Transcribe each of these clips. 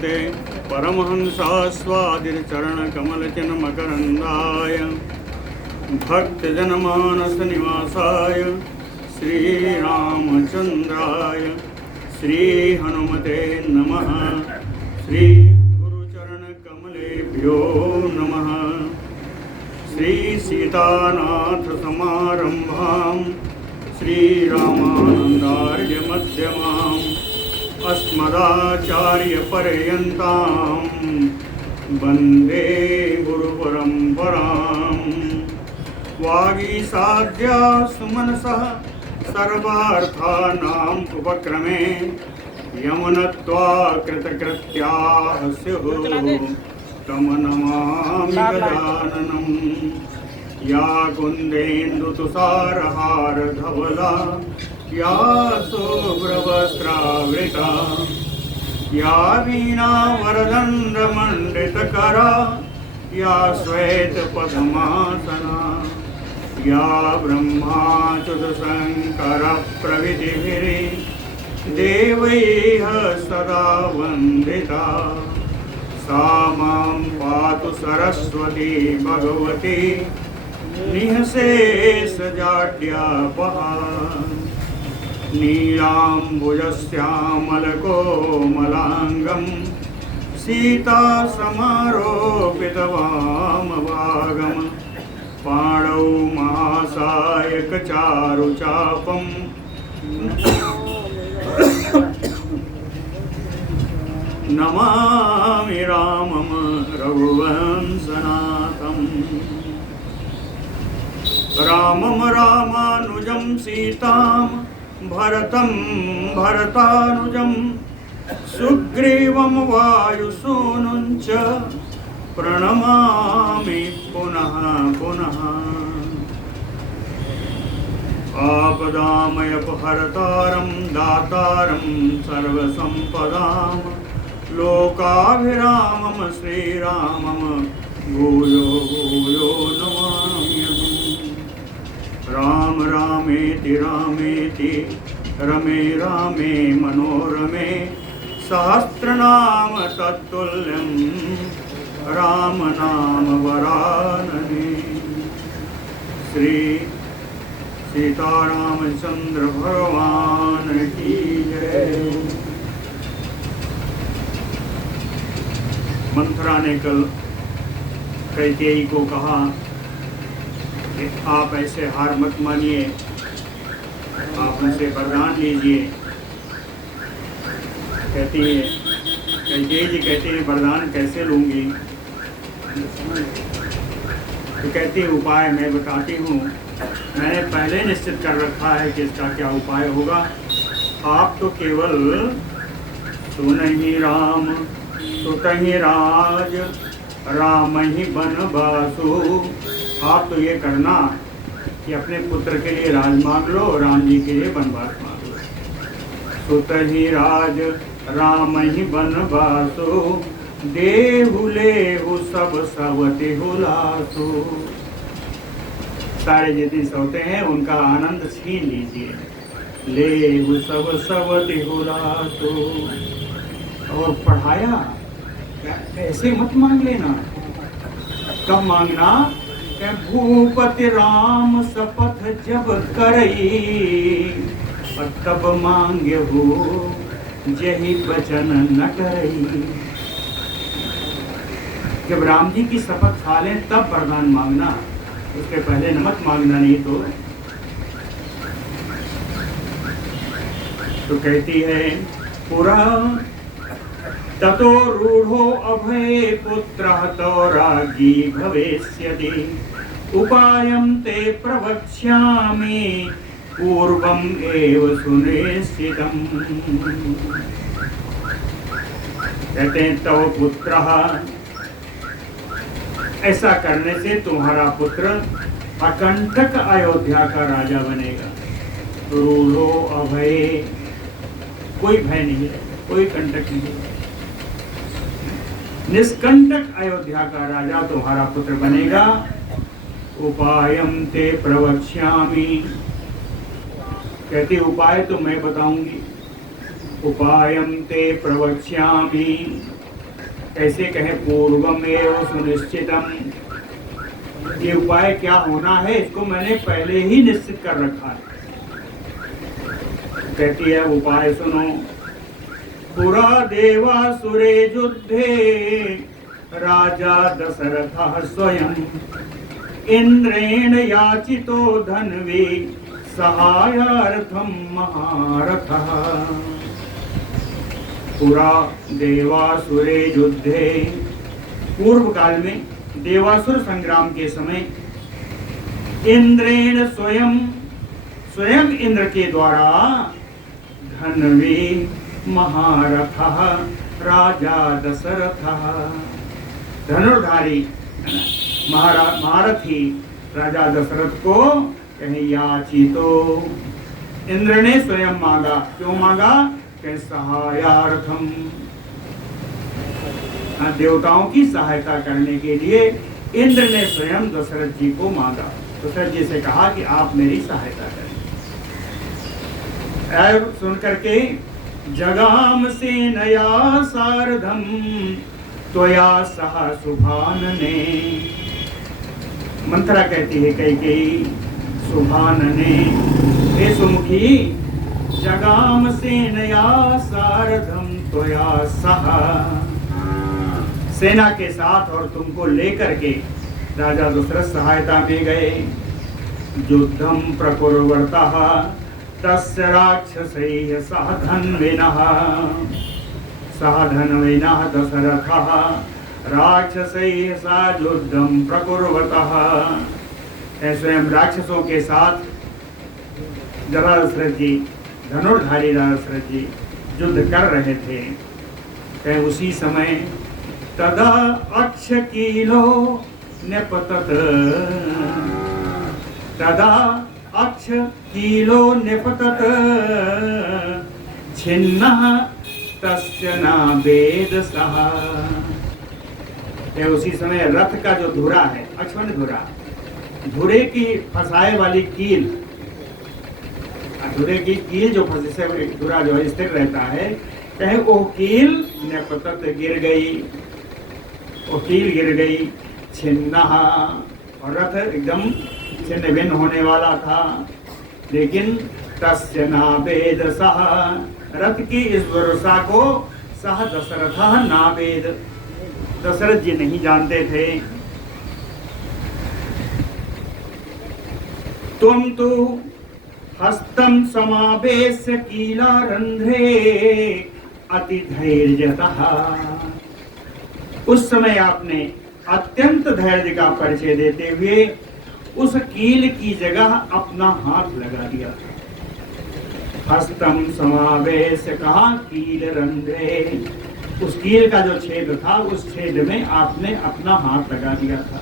श्रीमते परमहंसास्वादिचरणकमलचिन्मकरन्दाय भक्तजनमानसनिवासाय श्रीरामचन्द्राय श्रीहनुमते नमः। श्रीगुरुचरणकमलेभ्यो नमः। श्रीसीतानाथसमारम्भां श्रीरामानन्दार्यमध्यमाम् अस्मदाचार्यपर्यन्तां वन्दे गुरुपरम्पराम्। वागीसाद्या सुमनसः सर्वार्थानाम् उपक्रमे यमुनत्वा कृतकृत्याः स्युः तं नमामि गजाननम्। या कुन्देन्दुतुषारहारधवला या शुभ्रवस्त्रावृता या वीणावरदण्डमण्डितकरा या श्वेतपद्मासना या ब्रह्माच्युतशङ्करप्रभृतिभिः देवैः सदा वन्दिता सा मां पातु सरस्वती भगवती निःशेषजाड्यापहा। नीलाम्बुजश्यामलकोमलाङ्गं सीतासमारोपितवामभागं पाणौ महासायकचारुचापं नमामि रामं रघुवंशनाथम्। रामं रामानुजं सीतां भरतं भरतानुजं सुग्रीवं वायुसूनुं च प्रणमामि पुनः पुनः। आपदामयपहर्तारं दातारं सर्वसम्पदां लोकाभिरामं श्रीरामं भूयो भूयो नमाम्यहम्। राम रामेति रामेति रमे रामे मनोरमे सहस्रनाम तत्तुल्यं राम नाम वरानने। श्री सीतारामचंद्र भगवान की जय। मंथरा ने कल कैकेयी को कहा कि आप ऐसे हार मत मानिए, आप उनसे वरदान लीजिए। कहती है कैकेयी जी कहती है वरदान कैसे लूँगी? तो कहती है उपाय मैं बताती हूँ। मैंने पहले निश्चित कर रखा है कि इसका क्या उपाय होगा। आप तो केवल सुनहि राम सुतहि राज राम ही बनवासु। आप तो ये करना कि अपने पुत्र के लिए राज मांग लो, राम जी के लिए वनवास मांग लो। सुतहि राज राम ही बनवासु देहु लेहु सब सवति हुलासु। सारे जितने सौते हैं उनका आनंद छीन लीजिए। लेहु सब सवति हुलासु। और पढ़ाया ऐसे मत मांग लेना। कब मांगना? भूपति राम शपथ जब करई और तब मांगे हो जही वचन न करई। जब राम जी की शपथ खा लें तब वरदान मांगना, उसके पहले न मत मांगना। नहीं तो कहती है पुरा ततो रूढ़ो अभय पुत्रः तो राज्ञी भविष्यति उपायं ते प्रवक्ष्यामि पूर्वम् एव सुनिश्चितम्। कहते हैं तव पुत्रः, ऐसा करने से तुम्हारा पुत्र अकंटक अयोध्या का राजा बनेगा। रूढ़ो अभय, कोई भय नहीं है, कोई कंटक नहीं है। निष्कंटक अयोध्या का राजा तुम्हारा पुत्र बनेगा। उपायम ते प्रवक्ष्यामि, कहती उपाय तो मैं बताऊंगी। उपायम ते प्रवक्ष्यामि, कैसे कहें, पूर्वमेव सुनिश्चितम, ये उपाय क्या होना है इसको मैंने पहले ही निश्चित कर रखा है। कहती है उपाय सुनो। पुरा देवासुरे युद्धे राजा दशरथ स्वयं इंद्रेण याचितो धन्वी सहायार्थम महारथः। पुरा देवासुरे युद्धे, पूर्व काल में देवासुर संग्राम के समय इंद्रेण स्वयं इंद्र के द्वारा धन्वी महारथः राजा दशरथः, धनुर्धारी महारथी राजा दशरथ को कहीं याचितो, इंद्र ने स्वयं मांगा। क्यों मांगा? कहीं सहायार्थम, देवताओं की सहायता करने के लिए इंद्र ने स्वयं दशरथ जी को मांगा। दशरथ जी से कहा कि आप मेरी सहायता करें। सुन करके जगाम से नया सारधम त्वया सह सुभानने, मंत्रा कहती है कई सुभानने, हे सुमुखी जगाम से नया सारधम त्वया सह, सेना के साथ और तुमको लेकर के राजा दशरथ सहायता में गए। युद्धम प्रकुर्वतः तस्य राक्षसैः सह धन्विनः दशरथः राक्षसैः सह युद्धम प्रकुर्वतः। स्वयं राक्षसों के साथ दशरथ जी, धनुर्धारी दशरथ जी युद्ध कर रहे थे। उसी समय तदा अक्षकीलो निपतत, तदा अक्षकीलो निपतत छिन्नः तस्य नाभेदसः। उसी समय रथ का जो धुरा है, अक्षवन धुरा, धुरे की फंसाए वाली कील, धुरे की कील जो फंसे धुरा जो स्थिर रहता है, कहे वो कील निपतत गिर गई, वो कील गिर गई। छिन्ना, और रथ एकदम छिन्न भिन्न होने वाला था। लेकिन तस्य नाभेदसः, रथ की इस वर्षा को सह दशरथः नाभेद, दशरथ जी नहीं जानते थे। तुम तो हस्तम समावेश्य कीलारंध्रे अति धैर्यतः, उस समय आपने अत्यंत धैर्य का परिचय देते हुए उस कील की जगह अपना हाथ लगा दिया। हस्तम समावेश कहा, कील रंध्रे, उस कील का जो छेद था उस छेद में आपने अपना हाथ लगा दिया था।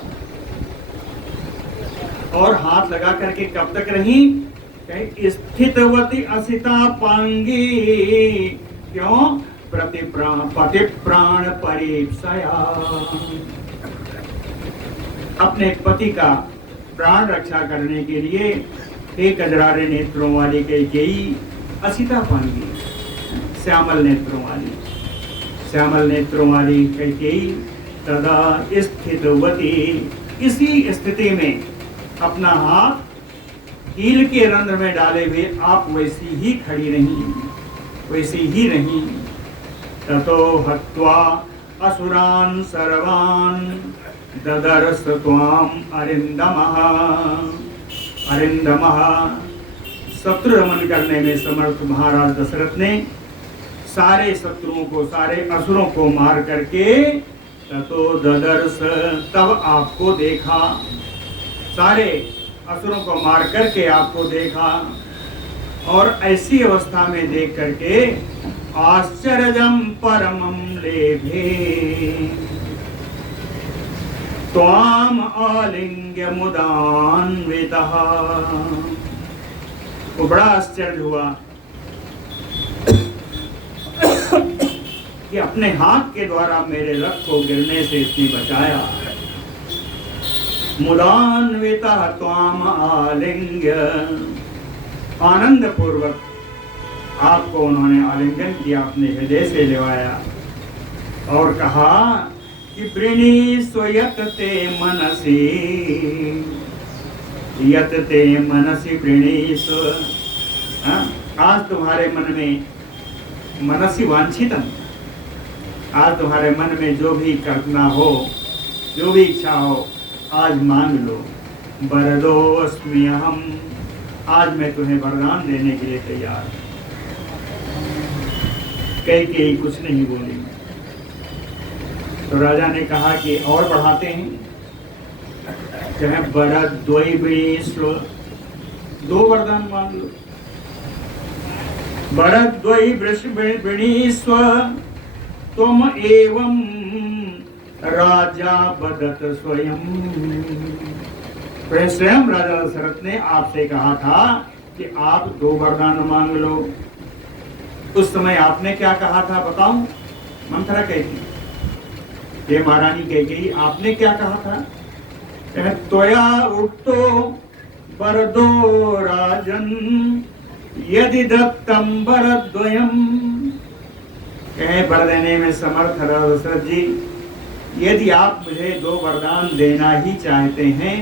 और हाथ लगा करके कब तक रही? स्थितवती असिता पांगी, क्यों? पति प्राण परीक्षया, अपने पति का प्राण रक्षा करने के लिए एक अजरारे नेत्रों वाली कैकेयी, असिता पांगी, श्यामल नेत्रों वाली कैकेयी तदा स्थितवती, इसी स्थिति में अपना हाथ कील के रंध्र में डाले हुए आप वैसी ही खड़ी रही, वैसी ही रही। ततो हत्वा असुरान सर्वान ददर्श त्वाम अरिंदमः, शत्रु दमन करने में समर्थ महाराज दशरथ ने सारे शत्रुओं को, सारे असुरों को मार करके, ततो ददर्श, तब आपको देखा, सारे असुरों को मार करके आपको देखा। और ऐसी अवस्था में देख करके आश्चर्यम परमम लेभे त्वाम आलिंग्य मुदान्वितः, वो बड़ा आश्चर्य हुआ कि अपने हाथ के द्वारा मेरे रथ को गिरने से इसने बचाया। मुदान्वितः त्वाम आलिंग्य, आनंद पूर्वक आपको उन्होंने आलिंगन किया, अपने हृदय से लेवाया। और कहा कि वृणीस्व यत ते मनसि, यत ते मनसि वृणीस्व। आज तुम्हारे मन में, मनसि वांछितम, आज तुम्हारे मन में जो भी करना हो, जो भी इच्छा हो, आज मांग लो। वरदो अस्मि अहम, आज मैं तुम्हें वरदान देने के लिए तैयार हूं। कैकेयी कुछ नहीं बोली। तो राजा ने कहा कि और बढ़ाते हैं, चाहे वरद्वय वृणीस्व, दो वरदान मांग लो। वरद्वय वृणीस्व तुम एवं राजा वदत स्वयं। स्वयं राजा दशरथ ने आपसे कहा था कि आप दो वरदान मांग लो। उस समय आपने क्या कहा था बताऊं? मंथरा कहती, ये महारानी कैकेयी, आपने क्या कहा था? त्वया उक्तो वरदो राजन यदि दत्तम वरद्वयम। कहे वर देने में समर्थ दशरथ जी, यदि आप मुझे दो वरदान देना ही चाहते हैं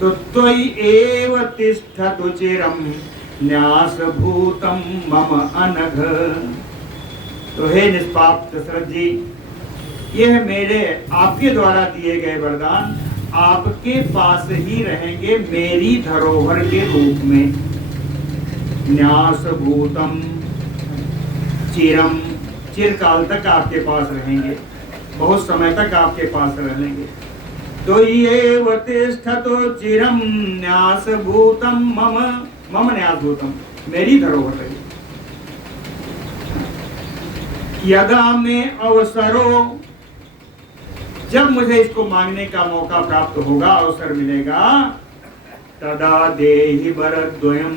तो त्वयि एव तिष्ठतु चिरम न्यासभूतम मम अनघ। तो हे निष्पाप दशरथ जी, यह मेरे आपके द्वारा दिए गए वरदान आपके पास ही रहेंगे, मेरी धरोहर के रूप में। न्यासभूतम, चिरम, चिरकाल तक आपके पास रहेंगे, बहुत समय तक आपके पास रहेंगे। तो ये तिष्ठतो चिरम न्यासभूतम मम, मम न्यासभूतम, मेरी धरोहर रही। यदा में अवसरो, जब मुझे इसको मांगने का मौका प्राप्त होगा, अवसर मिलेगा, तदा देहि वरद्वयम,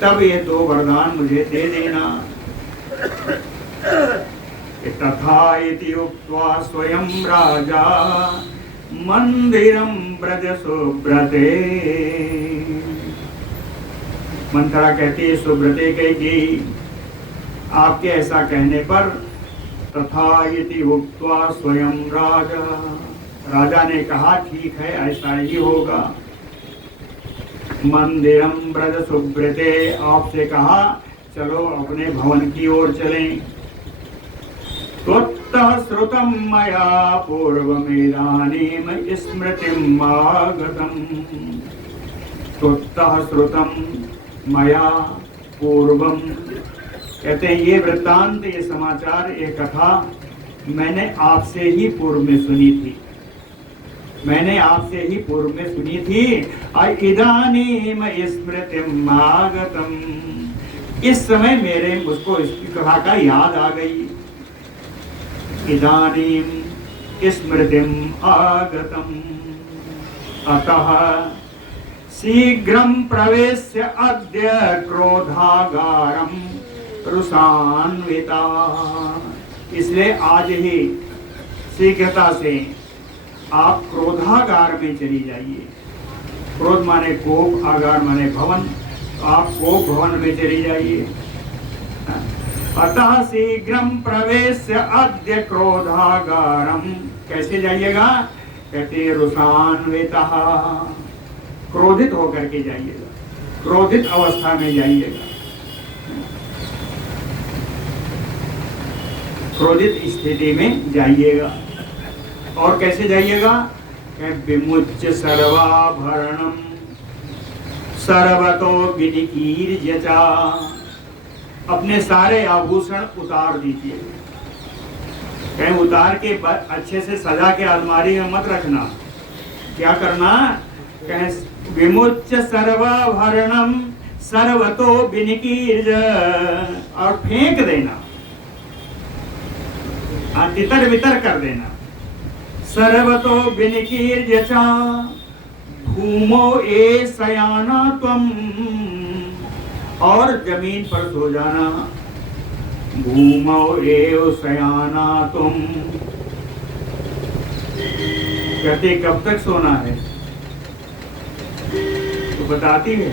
तब ये दो वरदान मुझे दे देना। तथा इति उक्त्वा स्वयं राजा मंदिरम ब्रज सुब्रते। मंथरा कहती है सुब्रते कैकेयी, आपके ऐसा कहने पर तथा इति उक्त्वा स्वयं राजा, राजा ने कहा ठीक है ऐसा ही होगा। मंदिरम ब्रज सुब्रते, आपसे कहा चलो अपने भवन की ओर चलें। त्वत्तः श्रुतं मया पूर्वमिदानीं स्मृतिम् आगतम्। त्वत्तः श्रुतं मया पूर्वम, कहते हैं ये वृत्तांत, ये समाचार, ये कथा मैंने आपसे ही पूर्व में सुनी थी, मैंने आपसे ही पूर्व में सुनी थी। इदानीं स्मृतिम् आगतम्, इस समय मेरे मुझको इस कथा का याद आ गई। इदानीं स्मृतिम् आगतम् अतः शीघ्रं प्रवेश्य अद्य क्रोधागारं रुषान्विता। इसलिए आज ही शीघ्रता से आप क्रोधागार में चली जाइए। क्रोध माने कोप, आगार माने भवन, आप कोप भवन में चली जाइए। अतः शीघ्रं प्रवेश्य अद्य क्रोधागारम, कैसे जाइएगा? कहते रुषान्विता, क्रोधित होकर के जाइएगा, क्रोधित अवस्था में जाइएगा, क्रोधित स्थिति में जाइएगा। और कैसे जाइएगा? विमुच्य सर्वाभरणम सर्वतो विनिकीर्यचा, अपने सारे आभूषण उतार दीजिए। कहीं उतार के अच्छे से सजा के अलमारी में मत रखना। क्या करना? कहीं विमुच्य सर्वाभरणम सर्वतो विनिकीर्य, और फेंक देना, तितर बितर कर देना। सर्वतो विनिकीर्य च भूमो ए शयाना त्वम, और जमीन पर सो जाना। भूमो एव शयाना तुम, कहते कब तक सोना है? तो बताती है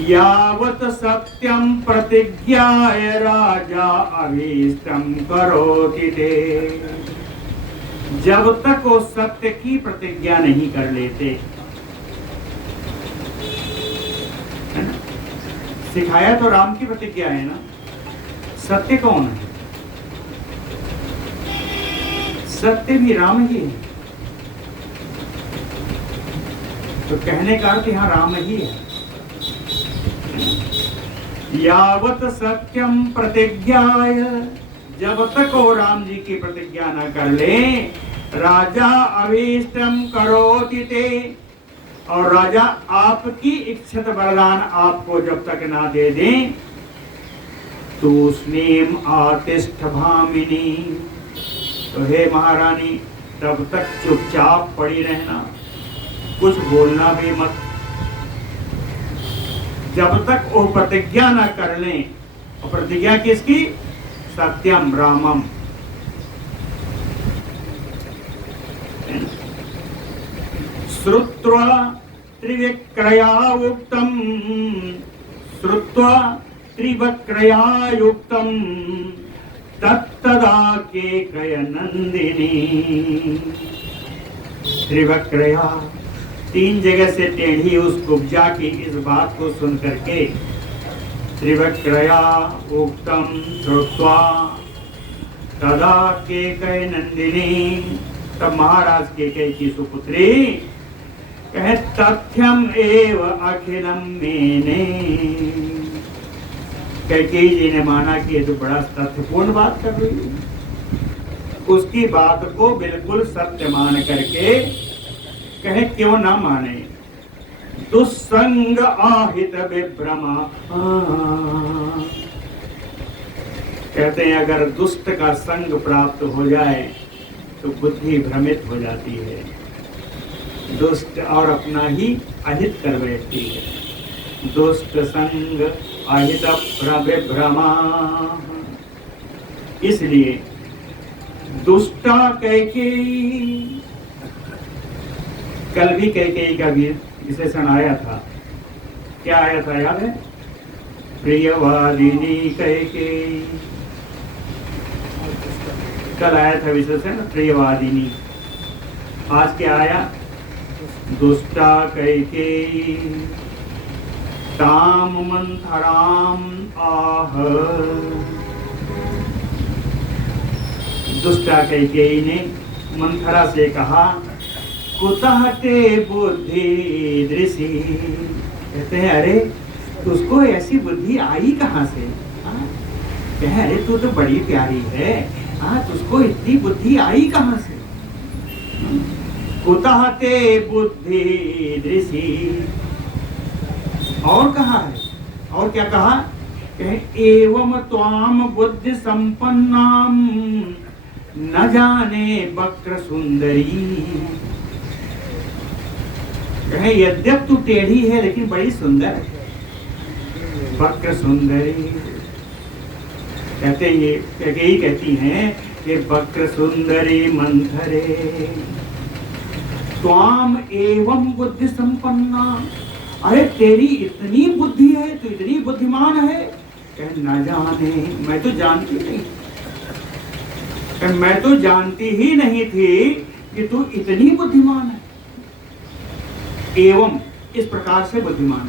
यावत सत्यम प्रतिज्ञाय राजा अभीष्टम करोति ते। जब तक वो सत्य की प्रतिज्ञा नहीं कर लेते, है ना? सिखाया तो राम की प्रतिज्ञा है ना। सत्य कौन है? सत्य भी राम ही है। तो कहने का अर्थ यहाँ राम ही है। यावत सत्यम प्रतिज्ञाय, जब तक वो राम जी की प्रतिज्ञा न कर ले, राजा अभीष्टम करोति ते, और राजा आपकी इच्छित वरदान आपको जब तक ना दे दें, तूष्णीम आतिष्ठ भामिनी, तो हे महारानी तब तक चुपचाप पड़ी रहना, कुछ बोलना भी मत, जब तक वो प्रतिज्ञा ना कर लें। और प्रतिज्ञा किसकी? सत्यम रामम। श्रुत्वा त्रिविक्रया उक्तम, श्रुत्वा त्रिवक्रया युक्तम, तत्तदा केकय नंदिनी। त्रिवक्रया, 3 जगह से टेढ़ी उस कुब्जा की इस बात को सुन करके, त्रिवक्रया उक्तम श्रुत्वा तदा केकय नंदिनी, तब महाराज केकई की सुपुत्री कहे तथ्यम एव अखिलम मेने। कैकेयी जी ने माना कि ये तो बड़ा तथ्यपूर्ण बात कर रही है। उसकी बात को बिल्कुल सत्य मान करके कहे क्यों ना माने। दुस्संग आहित विभ्रमा, कहते हैं अगर दुष्ट का संग प्राप्त हो जाए तो बुद्धि भ्रमित हो जाती है, दुष्ट और अपना ही अहित कर बैठती है। दुष्ट संग अहित विभ्रमा, इसलिए दुष्टा कैकेयी, कल भी कैकेयी का विशेषण आया था। क्या आया था याद है? प्रियवादिनी कैकेयी, कल आया था विशेषण प्रियवादिनी। आज क्या आया? दुष्टा कैकेयी ताम मंथराम आह। दुष्टा कैकेयी ने मंथरा से कहा कुतः ते बुद्धि दृषि। कहते हैं अरे तुझको ऐसी बुद्धि आई कहाँ से? कहे अरे तू तो बड़ी प्यारी है, तुझको इतनी बुद्धि आई कहाँ से? कुतः ते बुद्धि दृषि। और कहा है, और क्या कहा? कहे एवं त्वाम बुद्धि संपन्नाम न जाने वक्र सुंदरी। कहे यद्यप तू टेढ़ी है लेकिन बड़ी सुंदर है, वक्र सुंदरी। कहते ये यही कहती हैं कि वक्र सुंदरी मंथरे त्वाम एवं बुद्धि संपन्ना। अरे तेरी इतनी बुद्धि है, तू इतनी बुद्धिमान है। कहे न जाने, मैं तो जानती नहीं, मैं तो जानती ही नहीं थी कि तू इतनी बुद्धिमान है। एवं इस प्रकार से बुद्धिमान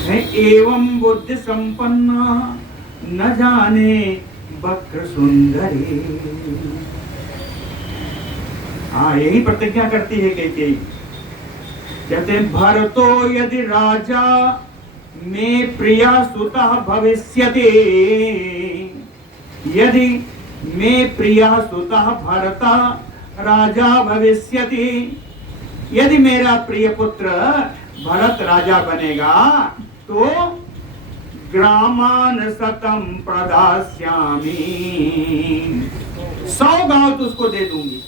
है। एवं बुद्धि संपन्ना न जाने वक्र सुंदरी। हाँ यही प्रतिज्ञा करती है कैकेयी। कहते हैं भरतो यदि राजा में प्रिया सुतः भविष्यति, यदि में प्रिया सुतः भरता राजा भविष्यति, यदि मेरा प्रिय पुत्र भरत राजा बनेगा तो ग्रामान शतम प्रदास्यामि, 100 गांव तो उसको दे दूंगी।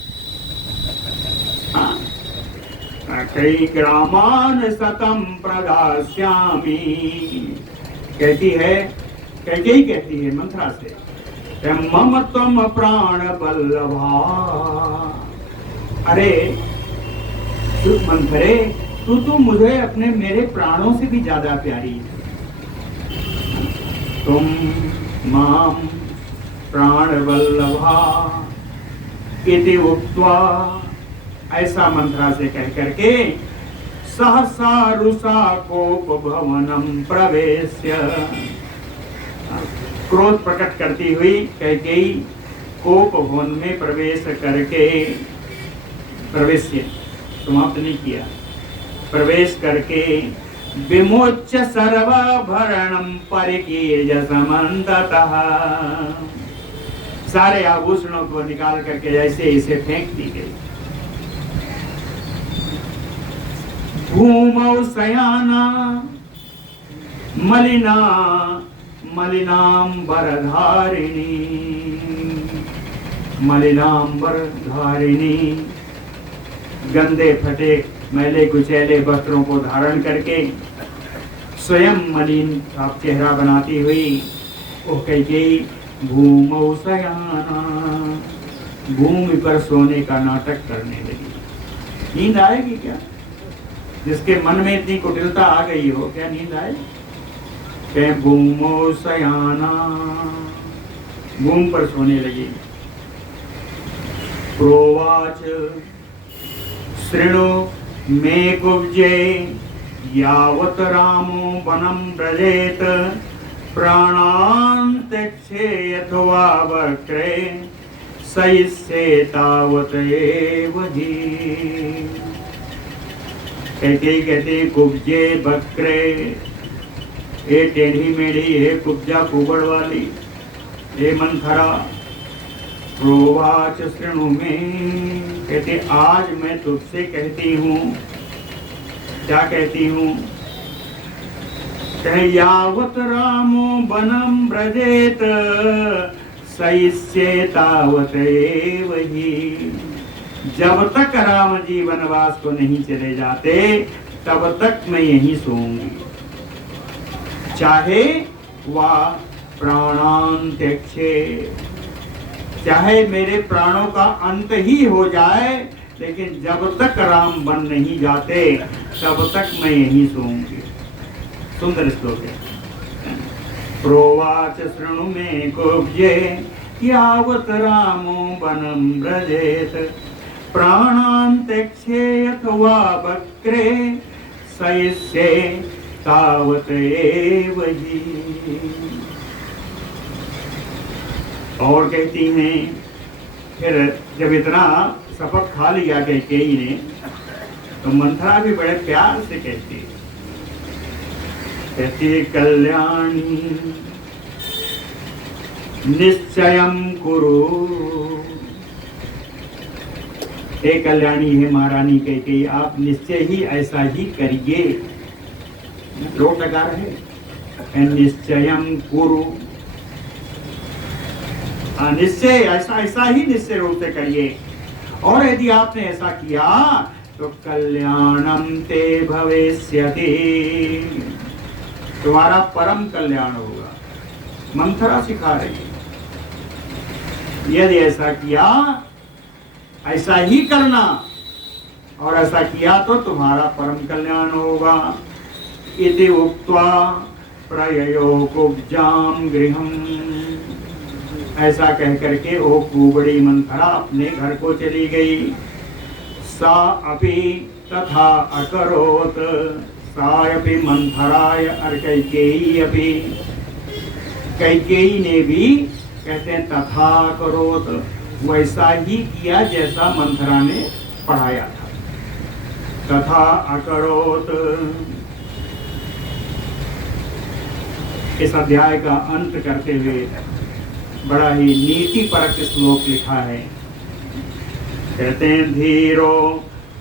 कई ग्रामान शतम प्रदास्यामि। कहती है कैकेयी कहती है मंथरा से मम त्वम प्राण बल्लभा। अरे मंथरे तू तो मुझे अपने मेरे प्राणों से भी ज्यादा प्यारी है। तुम माम प्राण वल्लभा इति उक्त्वा, ऐसा मंत्रा से कह करके सहसा रुषा कोप भवनम प्रवेश्य, क्रोध प्रकट करती हुई कैकेयी कोप भवन में प्रवेश करके, प्रवेश समाप्त नहीं किया, प्रवेश करके विमोच्य सर्वाभरणम परिकीर्य समन्ततः, सारे आभूषणों को निकाल करके ऐसे इसे फेंक दी गई। भूमौ शयाना मलिना मलिनांबरधारिणी, मलिनांबरधारिणी, गंदे फटे मैले कुचैले वस्त्रों को धारण करके स्वयं मलिन साफ चेहरा बनाती हुई वो कैकेयी भूमौ शयाना, भूमि पर सोने का नाटक करने लगी। नींद आएगी क्या? जिसके मन में इतनी कुटिलता आ गई हो, क्या नींद आए? क्या भूमौ शयाना, भूमि पर सोने लगी। प्रोवाच शृणु मे कुब्जे यावत रामो वनम व्रजेत प्राणान् त्यक्ष्ये अथवा वक्रे सयिष्ये तावत एव हि। कहते कुब्जे बकरे, ये टेढ़ी मेढ़ी, ये कुब्जा कुबड़ वाली, ये मंथरा। प्रोवाच शृणु में, कहते आज मैं तुझसे कहती हूँ, क्या कहती हूँ? कहे यावत रामो वनम व्रजेत सयिष्ये तावत एव हि। जब तक राम जी वनवास को नहीं चले जाते तब तक मैं यहीं सोऊंगी, चाहे वह प्राणान त्यक्ष्ये, चाहे मेरे प्राणों का अंत ही हो जाए, लेकिन जब तक राम वन नहीं जाते तब तक मैं यहीं सोऊंगी। सुंदर श्लोक है। प्रोवाच शृणु मे कुब्जे यावत रामो वनम व्रजेत प्राणान् त्यक्ष्ये अथवा वक्रे सयिष्ये तावत एव हि। और कहती हैं, फिर जब इतना शपथ खा लिया कैकेयी ने, तो मंथरा भी बड़े प्यार से कहती कल्याणी निश्चयं कुरु। हे कल्याणी, है महारानी कैकेयी, आप निश्चय ही ऐसा ही करिए। लोट लगा है निश्चयं कुरु, निश्चय ऐसा ही निश्चय रूप से करिए। और यदि आपने ऐसा किया तो कल्याणम ते भविष्यति, तुम्हारा परम कल्याण होगा। मंथरा सिखा रही है, यदि ऐसा किया, ऐसा ही करना, और ऐसा किया तो तुम्हारा परम कल्याण होगा। इति उक्त्वा प्रययो कुब्जाम गृहम, ऐसा कह करके वो कुबड़ी मंथरा अपने घर को चली गई। सा अपि तथा अकरोत, सा अपि मंथराय और कैकेयी अपि, कैकेयी ने भी कहते हैं तथा करोत, वैसा ही किया जैसा मंथरा ने पढ़ाया था। तथा अकरोत। इस अध्याय का अंत करते हुए बड़ा ही नीति परक श्लोक लिखा है। कहते हैं धीरो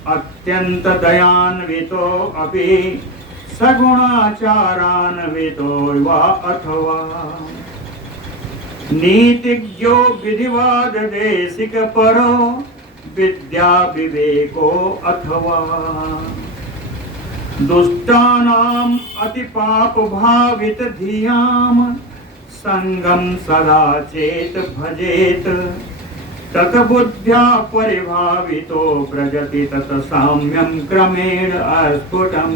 अत्यंत दयान्वितो अपि सगुणाचारान्वितो वा अथवा नीतिज्ञो विधिवाद देशिक परो विद्या विवेको अथवा दुष्टानाम अति पाप भावित धियाम संगम सदा चेत भजेत तत बुद्ध्या परिभावितो व्रजति तत साम्यम क्रमेण अस्फुटम।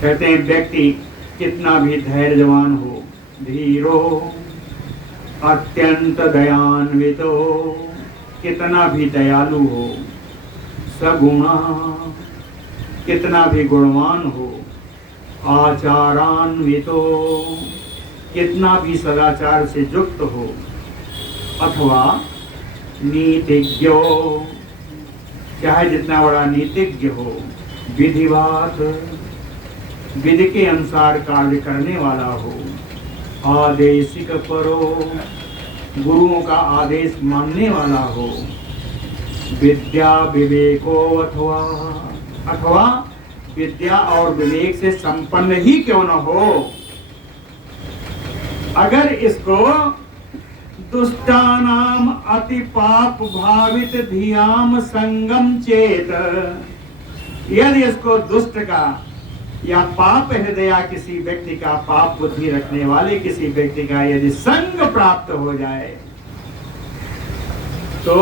कहते हैं व्यक्ति कितना भी धैर्यवान हो, धीरो, अत्यंत दयान्वितो, कितना भी दयालु हो, सगुणा, कितना भी गुणवान हो, आचारान्वितो, कितना भी सदाचार से युक्त हो, अथवा नीतिज्ञो, चाहे जितना बड़ा नीतिज्ञ हो, विधिवात, विधि के अनुसार कार्य करने वाला हो, आदेशिक परो, गुरुओं का आदेश मानने वाला हो, विद्या विवेको, अथवा विद्या और विवेक से संपन्न ही क्यों न हो, अगर इसको दुष्टानाम अति पाप भावित धियाम संगम चेत, यदि इसको दुष्ट का या पाप हृदया किसी व्यक्ति का, पाप बुद्धि रखने वाले किसी व्यक्ति का यदि संग प्राप्त हो जाए तो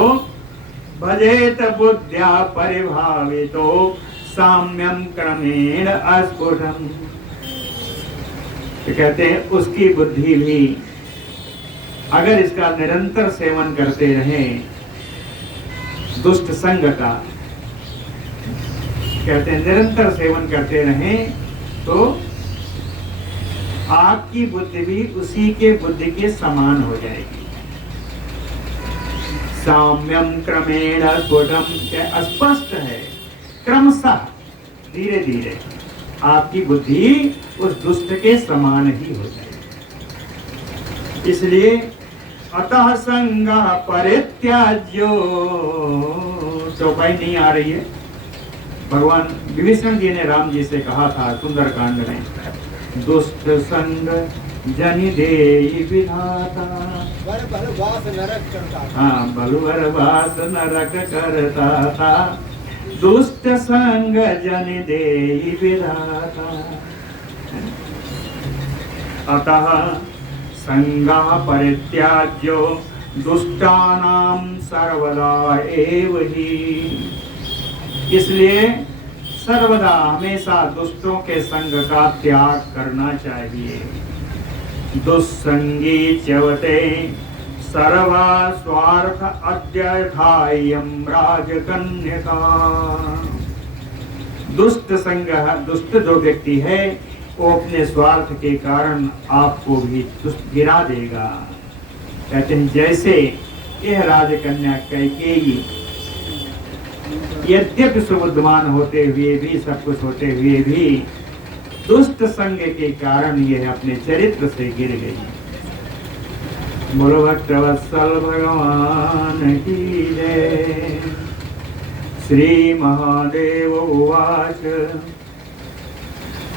भजेत बुद्ध्या परिभावितो साम्यम क्रमेण अस्फुटम। तो कहते हैं उसकी बुद्धि भी अगर इसका निरंतर सेवन करते रहे दुष्ट संग का, कहते हैं निरंतर सेवन करते रहें तो आपकी बुद्धि भी उसी के बुद्धि के समान हो जाएगी। साम्यम क्रमेण स्फुटम, स्पष्ट है, क्रमशः धीरे धीरे आपकी बुद्धि उस दुष्ट के समान ही हो जाएगी। इसलिए अतः संग परित्याज्यो, चौपाई नहीं आ रही है। भगवान विभीषण जी ने राम जी से कहा था सुंदरकांड में, दुष्ट संग जनि देहि विधाता, हाँ बलुवर वास नरक करता था, दुष्ट संग जनि देहि विधाता। अतः संगा परित्याज्यो दुष्टानाम सर्वदा एव ही, इसलिए सर्वदा हमेशा दुष्टों के संग का त्याग करना चाहिए। दुस्संगी च्यवते सर्वा स्वार्थ अध्यर्थायम राजकन्यका। दुष्ट संग, दुष्ट जो व्यक्ति है वो अपने स्वार्थ के कारण आपको भी दुष्ट गिरा देगा। कहते हैं जैसे यह राजकन्या कैकेयी यद्यपि सुबुद्धमान होते हुए भी, सब कुछ होते हुए भी दुष्ट संग के कारण यह अपने चरित्र से गिर गई। बोलो भक्तवत्सल भगवान की जय। श्री महादेव उवाच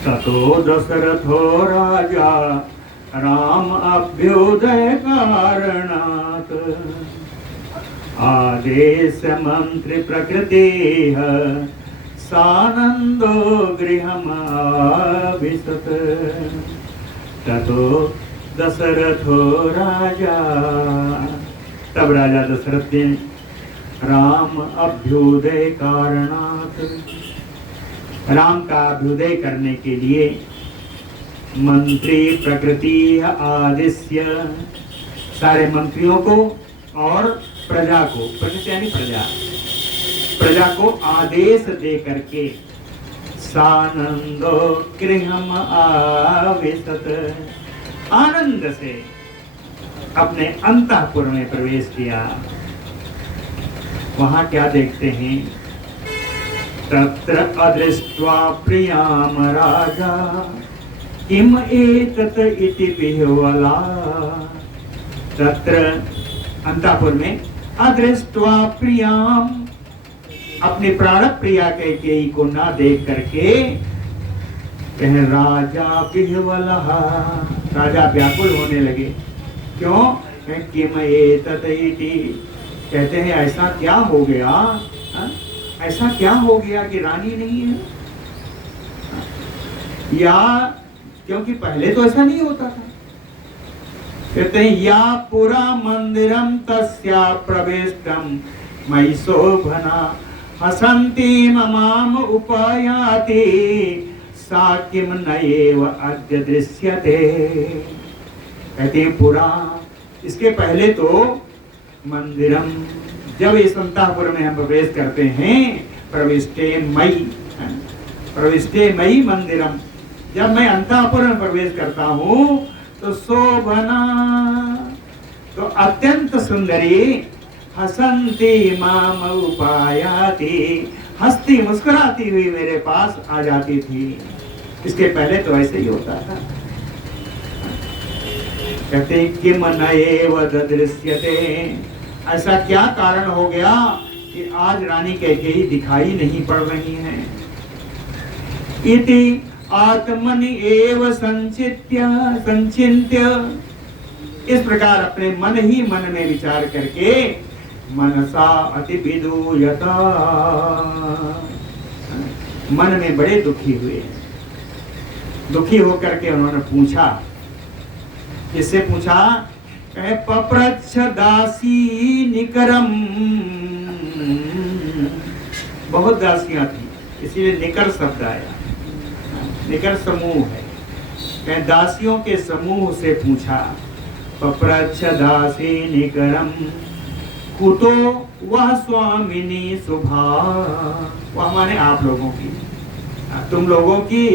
ततो दशरथो राजा राम अभ्युदय कारणात् आदेश मंत्री प्रकृति सानंदो गृहमाविशत। ततो दशरथो राजा, तब राजा दशरथ ने राम अभ्युदय कारणात्, राम का अभ्युदय करने के लिए मंत्री प्रकृति आदिश्य, सारे मंत्रियों को और प्रजा को, प्रकृति यानी प्रजा, प्रजा को आदेश दे करके सानंदो गृहम आविशत, आनंद से अपने अंतःपुर में प्रवेश किया। वहां क्या देखते हैं, तत्र अदृष्ट्वा प्रियाम राजा किम एतत् इति विह्वला। तत्र अंतःपुर में अदृष्ट्वा प्रियाम, अपनी प्राण प्रिया कैकेयी को ना देख करके कह राजा विह्वलः, राजा व्याकुल होने लगे। क्यों? किम एतत् इति, कहते हैं ऐसा क्या हो गया, ऐसा क्या हो गया कि रानी नहीं है, या क्योंकि पहले तो ऐसा नहीं होता था। कहते हैं या पुरा मंदिरम तस्या प्रवेष्टम मयि शोभना हसन्ति ममाम उपायाति सा किम नएव अद्य दृश्यते। कहते हैं पुरा, इसके पहले तो मंदिरम, जब इस अंतःपुर में हम प्रवेश करते हैं, प्रविष्टे मयि मंदिरम, जब मैं अंतःपुर में प्रवेश करता हूँ तो शोभना, तो अत्यंत सुंदरी, हसन्ति माम उपायाति, हंसती मुस्कुराती हुई मेरे पास आ जाती थी। इसके पहले तो ऐसे ही होता था। कहते किम नएव दृश्यते, ऐसा क्या कारण हो गया कि आज रानी कैकेयी दिखाई नहीं पड़ रही हैं। इति आत्मनि एव संचित्य, इस प्रकार अपने मन ही मन में विचार करके मनसा अति विदूयता, मन में बड़े दुखी हुए। दुखी होकर के उन्होंने पूछा, किससे पूछा? कहे पप्रच्छ दासी निकरम, बहुत दासियां थी इसीलिए निकर शब्द आया। निकर समूह है, कहे दासियों के समूह से पूछा। पप्रच्छ दासी निकरम कुतो वह स्वामिनी शुभा, वह माने आप लोगों की, तुम लोगों की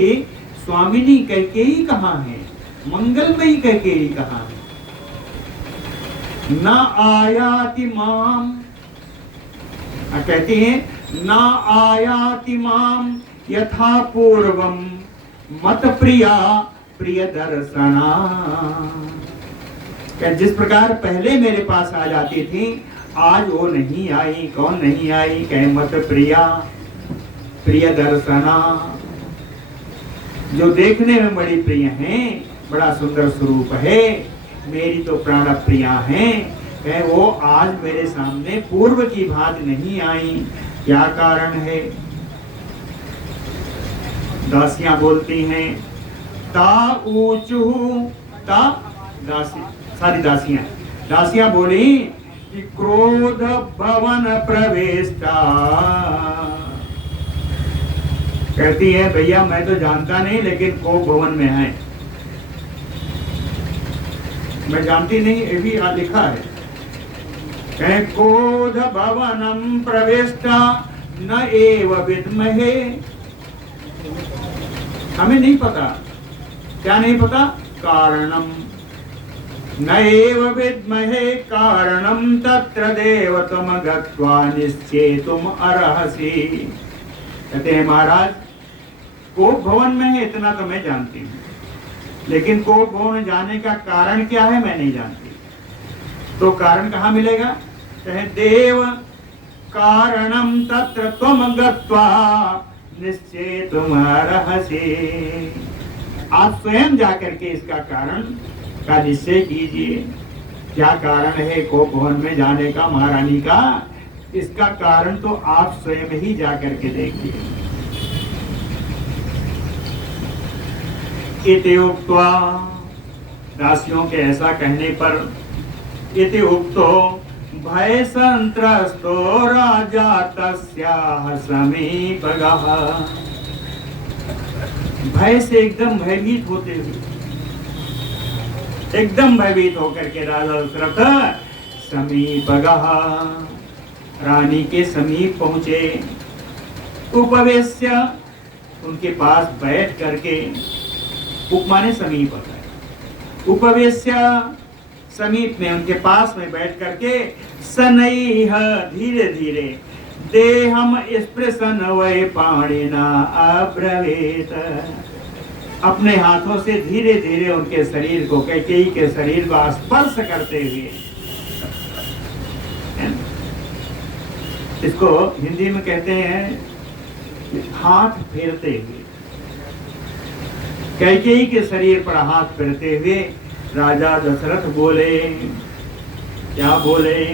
स्वामिनी कैकेयी कहाँ है, मंगलमयी कैकेयी कहाँ है। न आयाति माम, कहती हैं न आयाति माम यथा पूर्वम मत प्रिया प्रिय दर्शना, जिस प्रकार पहले मेरे पास आ जाती थी आज वो नहीं आई। कौन नहीं आई? कहे मत प्रिया प्रिय दर्शना, जो देखने में बड़ी प्रिय हैं, बड़ा सुंदर स्वरूप है, मेरी तो प्राण प्रिया हैं, कहे वो आज मेरे सामने पूर्व की भांति नहीं आई। क्या कारण है? दासियां बोलती हैं ता ऊचू, ता दासी, सारी दासियां बोली कि क्रोध भवन प्रवेशता, कहती है भैया मैं तो जानता नहीं लेकिन कोप भवन में है, मैं जानती नहीं, ये भी लिखा है। कहे क्रोध भवनम प्रवेशता न एव विद्महे, हमें नहीं पता। क्या नहीं पता? कारणम नैव विद्महे कारणम तत्र देव तुम गत्वा निश्चेतुम अर्हसि। कहते हैं महाराज कोप भवन में है इतना तो मैं जानती हूँ, लेकिन कोप भवन जाने का कारण क्या है मैं नहीं जानती। तो कारण कहाँ मिलेगा? कहे देव कारणम तत्र तुम गत्वा निश्चेतुम अर्हसि, आप स्वयं जाकर के इसका कारण का निश्चय कीजिए। क्या कारण है कोप भवन में जाने का महारानी का? इसका कारण तो आप स्वयं ही जाकर के देखिए। इति उक्त्वा, दासियों के ऐसा कहने पर, इति उक्तो भय संत्रस्तो राजा तस्याः समीपगः, भय से एकदम भयभीत होते हुए, एकदम भयभीत होकर के राजा दशरथ समीपगः, रानी के समीप पहुंचे। उपवेश्य, उनके पास बैठ करके, उपमाने समीप होता है, उपवेश्य समीप में उनके पास में बैठ करके, सनैह धीरे धीरे देहम स्पृशन वै पाणिना अब्रवीत, अपने हाथों से धीरे धीरे उनके शरीर को, कैकेयी के शरीर को स्पर्श करते हुए, इसको हिंदी में कहते हैं हाथ फेरते हुए, कैकेयी के शरीर पर हाथ फेरते हुए राजा दशरथ बोले। क्या बोले?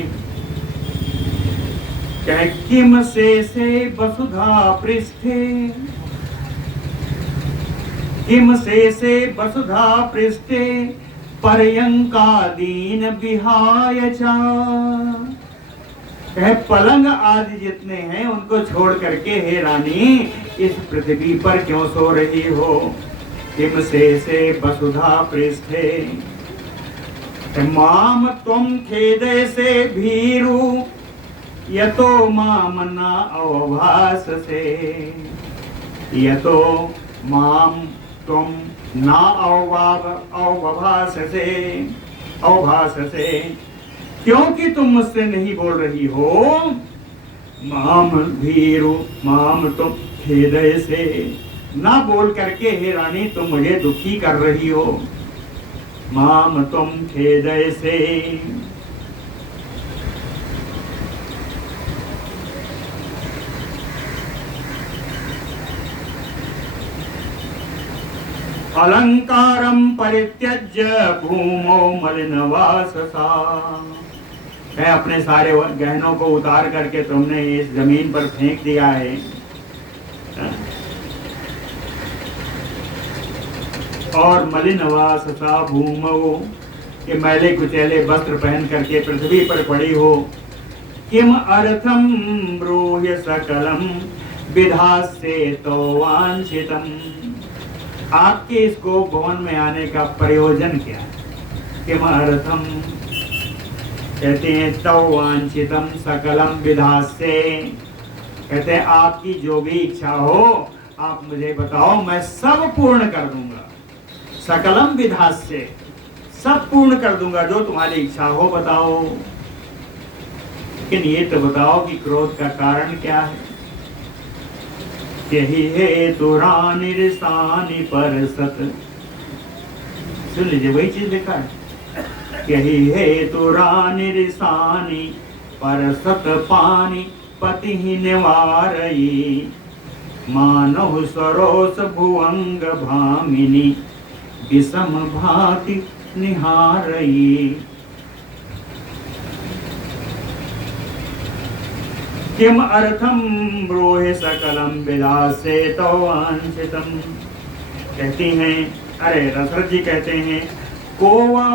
कहे किम से वसुधा पृष्ठे, किम से वसुधा पृष्ठे पर्यंकादीन विहाय चा, कहे पलंग आदि जितने हैं उनको छोड़ करके हे रानी इस पृथ्वी पर क्यों सो रही हो। किम से वसुधा पृष्ठे माम तुम खेदे से भीरु यतो माम न अवभास से, यतो माम तुम न अवभास से, क्योंकि तुम मुझसे नहीं बोल रही हो। माम भीरु माम तुम हृदय से, ना बोल करके हे रानी तुम मुझे दुखी कर रही हो। माम तुम हृदय से, अलंकारम परित्यज्य भूमो मलिनवाससा, है अपने सारे गहनों को उतार करके तुमने इस जमीन पर फेंक दिया है। और मलिनवाससा भूमो, के मैले कुचैले वस्त्र पहन करके पृथ्वी पर पड़ी हो। किम अर्थम ब्रूह्य सकलम विधास्ये तो वांछितम, आपके इसको भवन में आने का प्रयोजन क्या है। किम अर्थम कहते हैं तो वांछितम सकलम विधास्ये, कहते हैं आपकी जो भी इच्छा हो आप मुझे बताओ, मैं सब पूर्ण कर दूंगा। सकलम विधास्ये, सब पूर्ण कर दूंगा, जो तुम्हारी इच्छा हो बताओ। लेकिन ये तो बताओ कि क्रोध का कारण क्या है। यही है तुरानी रिसानी पर सत, सुन लीजिए वही चीज लिखा है। यही है तुरानी रिसानी पर सत पानी पति ही निवारई, मानव सरोस भुवंग भामिनी विषम भाति निहारई। किम अर्थम ब्रूहि सकलम विधास्ये तो वांछितम, कहती हैं, अरे दशरथ जी कहते हैं, कोवा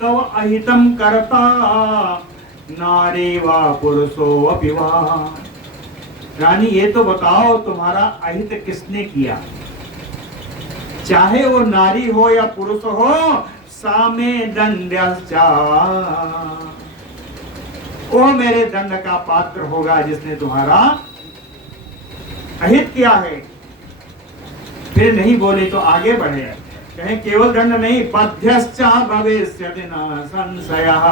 तव अहितम करता नारी वा पुरुषो अपि वा, रानी ये तो बताओ तुम्हारा अहित किसने किया, चाहे वो नारी हो या पुरुष हो। सामे दंड्यश्चा, वो मेरे दंड का पात्र होगा जिसने तुम्हारा अहित किया है। फिर नहीं बोले तो आगे बढ़े, कहें केवल दंड नहीं, बध्यश्चा भविष्यति न संशयः,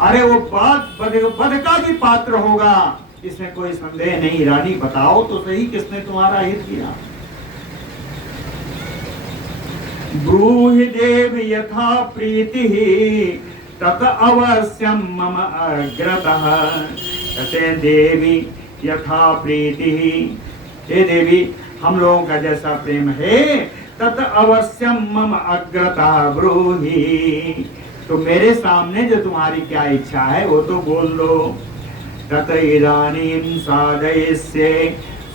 अरे वो बध का भी पात्र होगा, इसमें कोई संदेह नहीं। रानी बताओ तो सही किसने तुम्हारा हित किया। ब्रूहि देवी यथा प्रीति तत अवश्यम मम अग्रतः, कहते देवी यथा प्रीति, हे देवी हम लोगों का जैसा प्रेम है, तत अवश्यम मम अग्रतः ब्रूहि, तो मेरे सामने जो तुम्हारी क्या इच्छा है वो तो बोल दो। तत इदानीं साधयिष्ये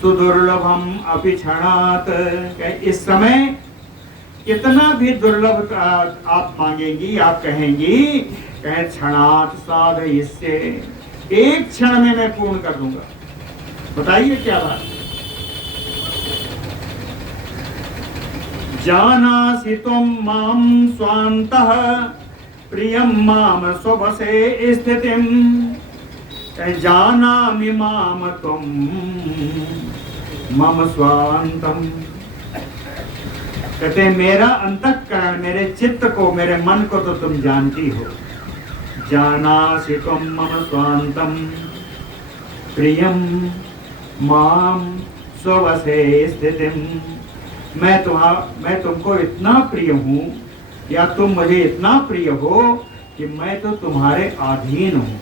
सुदुर्लभम अपि क्षणात्, इस समय कितना भी दुर्लभ आप मांगेंगी, आप कहेंगी, कहें क्षणात् साधयिष्ये, एक क्षण में मैं पूर्ण कर दूंगा। बताइए क्या बात। जानासि त्वं मां स्वान्तः प्रियं माम स्ववशे स्थितिं, जानामि माम त्वं मम स्वान्तम्, कहते मेरा अंतःकरण, मेरे चित्त को, मेरे मन को तो तुम जानती हो। जानासि त्वं मम स्वान्तम् प्रियं माम स्ववशे स्थितिं, मैं तुमको इतना प्रिय हूँ या तुम मुझे इतना प्रिय हो कि मैं तो तुम्हारे अधीन हूँ।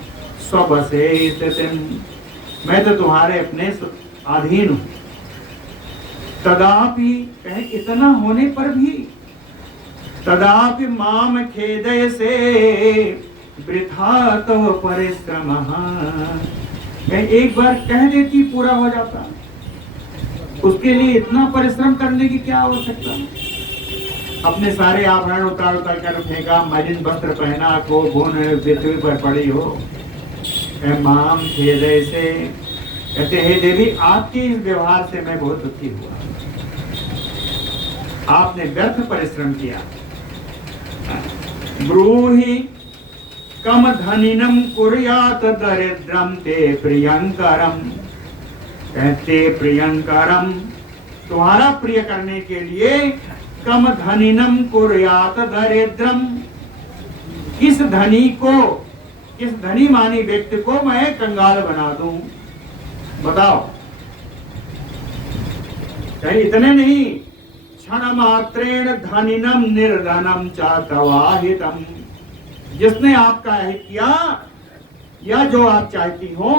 स्ववशे स्थितिं, मैं तो तुम्हारे अपने अधीन हूँ। तदापि, कहे इतना होने पर भी, तदापि माम खेदय से वृथा तव परिश्रमः, एक बार कह देती पूरा हो जाता, उसके लिए इतना परिश्रम करने की क्या आवश्यकता। अपने सारे आभरण उतार उतार कर फेंका, मलिन वस्त्र पहना, को भून पृथ्वी पर पड़ी हो। माम खेद से कहते, हे देवी, आपके इस व्यवहार से मैं बहुत दुखी हुआ। आपने व्यर्थ परिश्रम किया। ब्रूहि कम धनिनम कुर्यात दरिद्रम ते प्रियंकरम। कहते, प्रियंकरम, तुम्हारा प्रिय करने के लिए कम धनिनम कुर्यात दरिद्रम, किस धनी को, किस धनी मानी व्यक्ति को मैं कंगाल बना दूं? बताओ। कहीं इतने नहीं, क्षण मात्रेण धनिनम निर्धनम चातवाहितम, जिसने आपका हित किया या जो आप चाहती हो,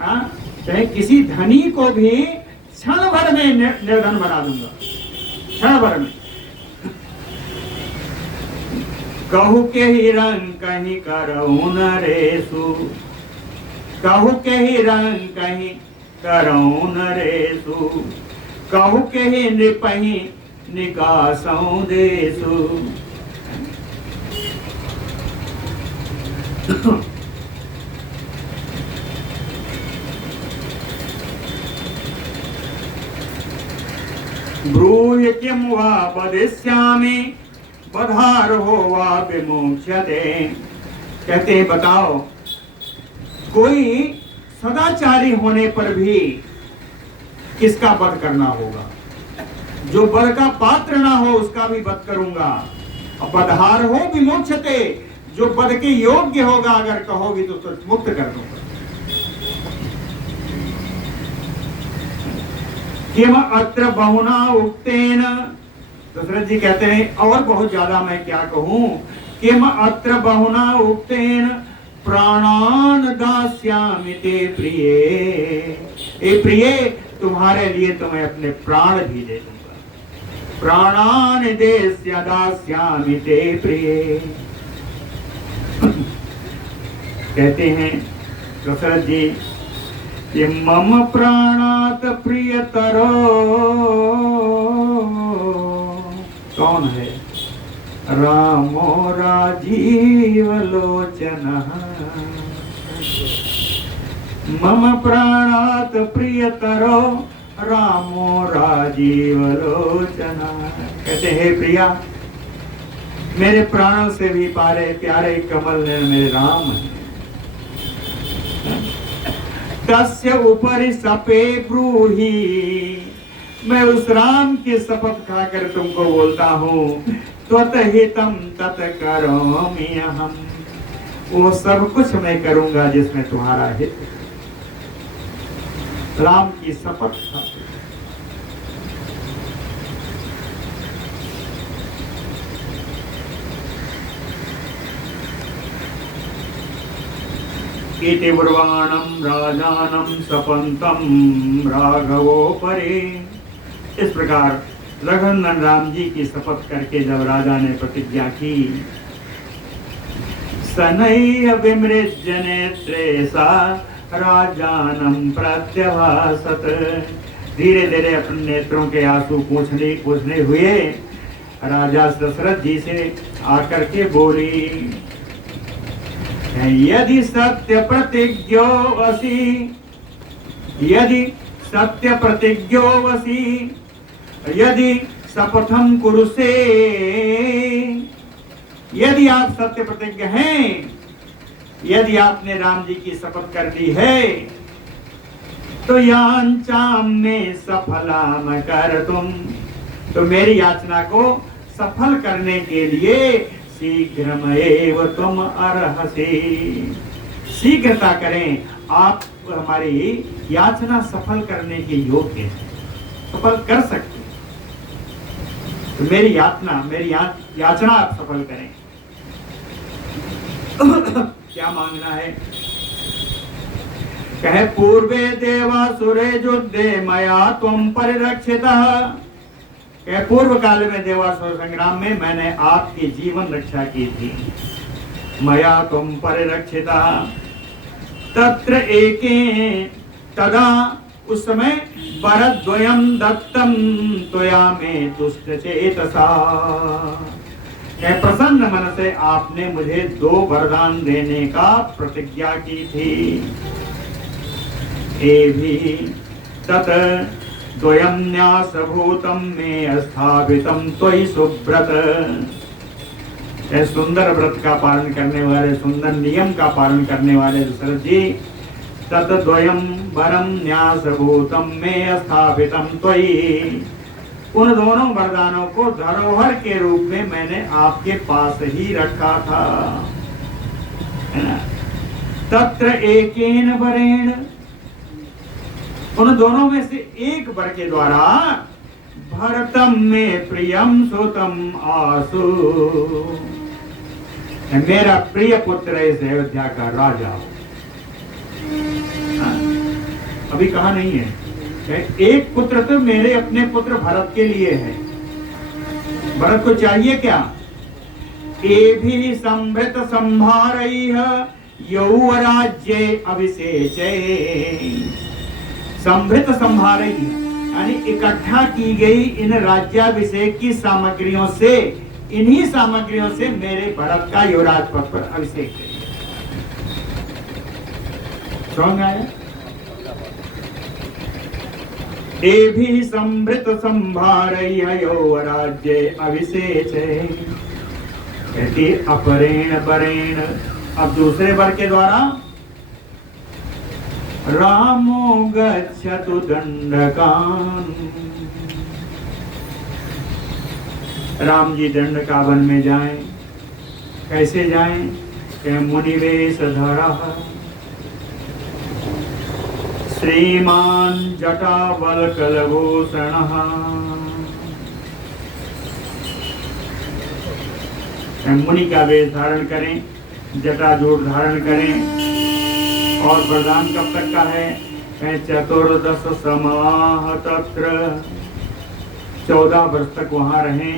चाहे किसी धनी को भी क्षण भर में निर्धन बना दूंगा, क्षण भर में। कहु के ही रंग कहीं करऊ नरेशु, कहु के ही रंग कहीं करऊ नरेशु, कहु के ही नृपहि निकासऊ देशु। ब्रूहि किं वा वदिष्यामि बधारो वा विमुच्यते। कहते, बताओ, कोई सदाचारी होने पर भी किसका वध करना होगा? जो वध का पात्र ना हो उसका भी वध करूंगा। और बधार हो विमुच्यते, जो वध के योग्य होगा अगर कहोगी तो मुक्त कर दूंगा। किम अत्र बहुना उक्तेन, दशरथ जी कहते हैं, और बहुत ज्यादा मैं क्या कहूं। किम अत्र बहुना उक्तेन प्राणान दास्यामि ते प्रिये। ए प्रिय, तुम्हारे लिए तो मैं अपने प्राण भी दे दूंगा। प्राणान देस्य दास्यामि ते प्रिये। कहते हैं दशरथ जी कि मम प्राणात प्रियतरो, कौन है? रामो राजीव लोचनः। मम प्राणात प्रियतरो रामो राजीव लोचनः। कहते, हे प्रिया, मेरे प्राणों से भी प्यारे कमल ने मेरे राम है। तस्य उपरि सपे ब्रूहि, मैं उस राम की शपथ खाकर तुमको बोलता हूँ, त्वत हितम तत करोमि अहम्, वो सब कुछ मैं करूंगा जिसमें तुम्हारा हित है। राम की शपथ खाकर। इति ब्रुवाणं राजानं सपंतम राघवो परे। इस प्रकार रघुनंदन राम जी की शपथ करके जब राजा ने प्रतिज्ञा की, सनैः विमृज्य नेत्रे सा राजानं प्रत्यभासत। धीरे धीरे अपने नेत्रों के आंसू पोंछने हुए राजा दशरथ जी से आकर के बोली, यदि सत्य प्रतिज्ञो वसी, यदि सत्य प्रतिज्ञो वसी, यदि शपथम कुरुसे, यदि आप सत्य प्रतिज्ञ हैं, यदि आपने राम जी की शपथ कर ली है, तो यांचाम में सफलाम कर तुम, तो मेरी याचना को सफल करने के लिए शीघ्रमेव तुम अर्हसि, शीघ्रता करें, आप हमारी याचना सफल करने के योग्य हैं, सफल कर सकते हैं। तो मेरी याचना आप सफल करें। क्या मांगना है? कहे, पूर्वे देवासुरे युद्धे मया त्वं परिरक्षितः। पूर्व काल में देवासुर संग्राम में मैंने आपकी जीवन रक्षा की थी। मया त्वं परिरक्षितः तत्र एके तदा उस समय वरद्वयं दत्तम त्वया में तुष्ट चेतसा, प्रसन्न मन से आपने मुझे 2 वरदान देने का प्रतिज्ञा की थी। एभी तत् द्वयं न्यासभूतं मे स्थापितं त्वयि सुव्रत, सुंदर व्रत का पालन करने वाले, सुंदर नियम का पालन करने वाले दशरथ जी, तद्वयं वरम न्यासभूतं मे स्थापितं त्वयि, उन दोनों वरदानों को धरोहर के रूप में मैंने आपके पास ही रखा था, है ना। तत्र एकेन वरेण, उन दोनों में से एक वर के द्वारा भरतम में प्रियम सुतम आसु, मेरा प्रिय पुत्र इस अयोध्या का राजा। अभी कहा नहीं है, एक पुत्र तो मेरे अपने पुत्र भरत के लिए है। भरत को चाहिए क्या? एभि संभृत संभारैः यौवराज्ये अभिषेचे, संभृत संभारैः यानी इकट्ठा की गई इन राज्याभिषेक की सामग्रियों से, इन्हीं सामग्रियों से मेरे भरत का युवराज पद पर अभिषेक करिए। समझ आया? एभि संभृत संभारैः यौवराज्ये अभिषेचे, कहती अपरेण वरेण, अब दूसरे वर के द्वारा रामो गच्छतु दंडकान, राम जी दंडका वन में जाएं। कैसे जाएं? कि मुनिवेश धरः श्रीमान जटावल्कलभूषणः, मुनि का वेश धारण करें, जटाजूट धारण करें। और वरदान कब तक का है? 14 समाह तत्र, 14 वर्ष तक वहां रहें।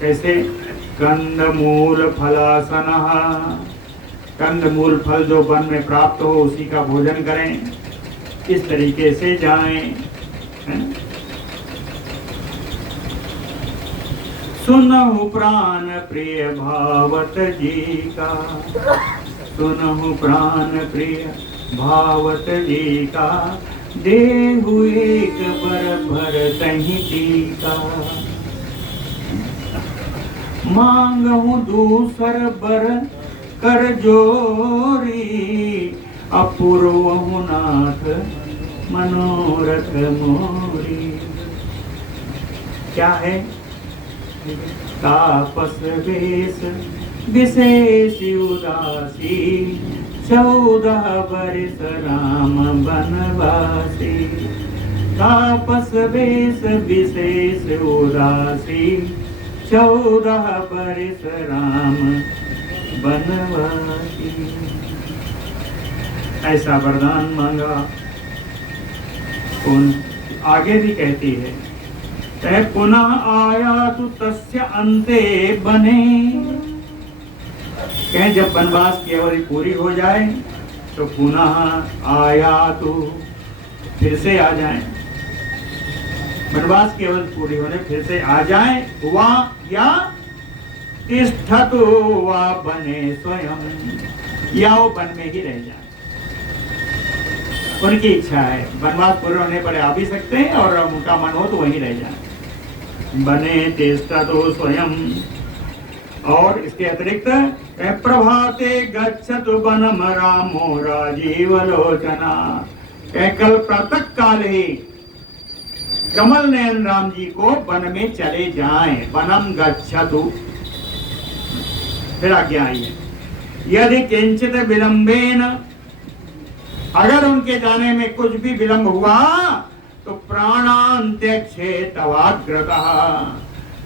कैसे? कंदमूल फलासनः, कंदमूल फल जो वन में प्राप्त हो उसी का भोजन करें। इस तरीके से जाएं। सुनहु प्राण प्रिय भावत जी का, सुनहु प्राण प्रिय भावत जी का, देहु एक बर भरतहि टीका, मांगहु दूसर बर कर जोरी, अपूर्वहु नाथ मनोरथ मोरी। क्या है? तापस वेश विशेष उदासी, 14 वर्ष राम बनवासी। तापस वेश विशेष उदासी, 14 वर्ष राम बनवासी। ऐसा वरदान मांगा। उन आगे भी कहती है, पुनः आया तु तस्य अंते बने, कहें जब वनवास की अवधि पूरी हो जाए तो पुनः आया तो फिर से आ जाए, वनवास की अवधि पूरी होने फिर से आ जाए। हुआ या तिष्ठतु वा बने स्वयं, या वो वन में ही रह जाए। उनकी इच्छा है, वनवास पूरे होने पर आ भी सकते हैं और उनका मन हो तो वहीं रह जाए। बने तिष्ठतु स्वयं। और इसके अतिरिक्त प्रभाते गच्छतु वनम रामो राजीव लोचना, कल प्रातः काल ही कमल नयन राम जी को वन में चले जाएं। वनम गच्छतु, फिर आज्ञा आई है, यदि किंचित विलंबेन, अगर उनके जाने में कुछ भी विलंब हुआ तो प्राणांत्यक्षे तवाग्रतः,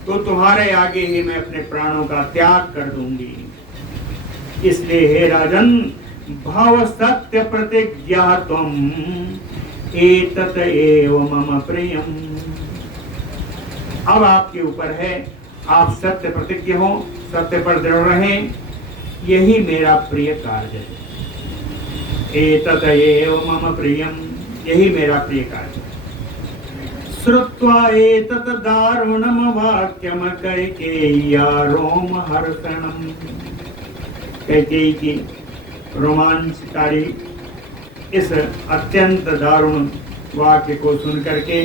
तो तुम्हारे आगे ही मैं अपने प्राणों का त्याग कर दूंगी। इसलिए हे राजन, भव सत्य प्रतिज्ञा त्वम एतत एव मम प्रियम। अब आपके ऊपर है, आप सत्य प्रतिज्ञ हो, सत्य पर दृढ़ रहें, यही मेरा प्रिय कार्य है। एतत एव मम प्रियम, यही मेरा प्रिय कार्य। श्रुत्वा एतत् दारुणम वाक्यम कैकेय्या रोमहर्षणम। कैकेयी की रोमांचकारी इस अत्यंत दारुण वाक्य को सुन करके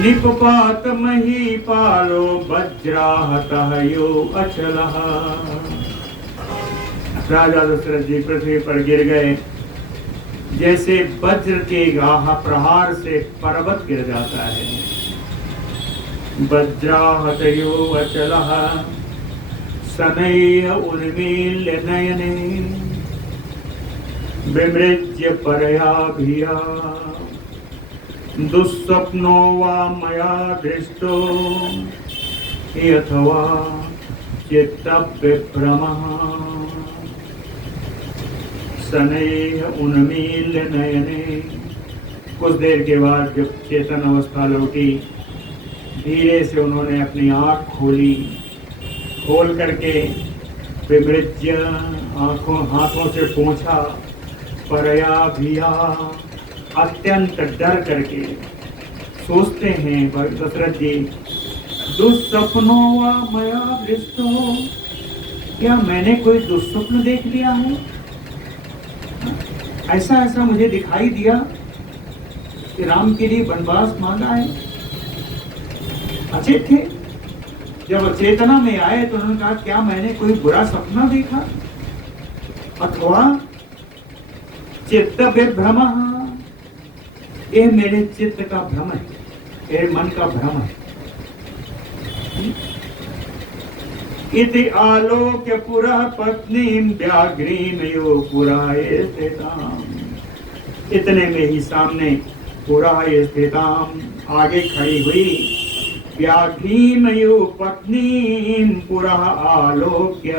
निपपात महीपालो वज्राहतः यो अचलः। राजा दशरथ जी पृथ्वी पर गिर गए जैसे वज्र के गाह प्रहार से पर्वत गिर जाता है। वज्राहत यो अचलः शनैः उन्मील्य नयने विमृज्य परया भिया दुःस्वप्नो वा मया दृष्टो अथवा चित्तविभ्रमः शनैः उन्मील्य नयने। कुछ देर के बाद जब चेतन अवस्था लौटी, धीरे से उन्होंने अपनी आँख खोली। खोल करके विमृज्य हाथों से पोंछा, परया भिया अत्यंत डर करके सोचते हैं दशरथ जी, दुस्सपनों वा मया दृष्टो, क्या मैंने कोई दुस्सपन देख लिया है? ऐसा ऐसा मुझे दिखाई दिया कि राम के लिए वनवास मांगा है। अचेत थे, जब चेतना में आए तो उन्होंने कहा क्या मैंने कोई बुरा सपना देखा अथवा चित्त विभ्रमः, यह मेरे चित्त का भ्रम है, मेरे मन का भ्रम है। इति आलोक्य पुरः पत्नीं व्याघ्रीं यो पुराये स्थिताम्। इतने में ही सामने पुराये स्थिताम् आगे खड़ी हुई व्याघ्रीं यो पत्नीं पुरः आलोक्य।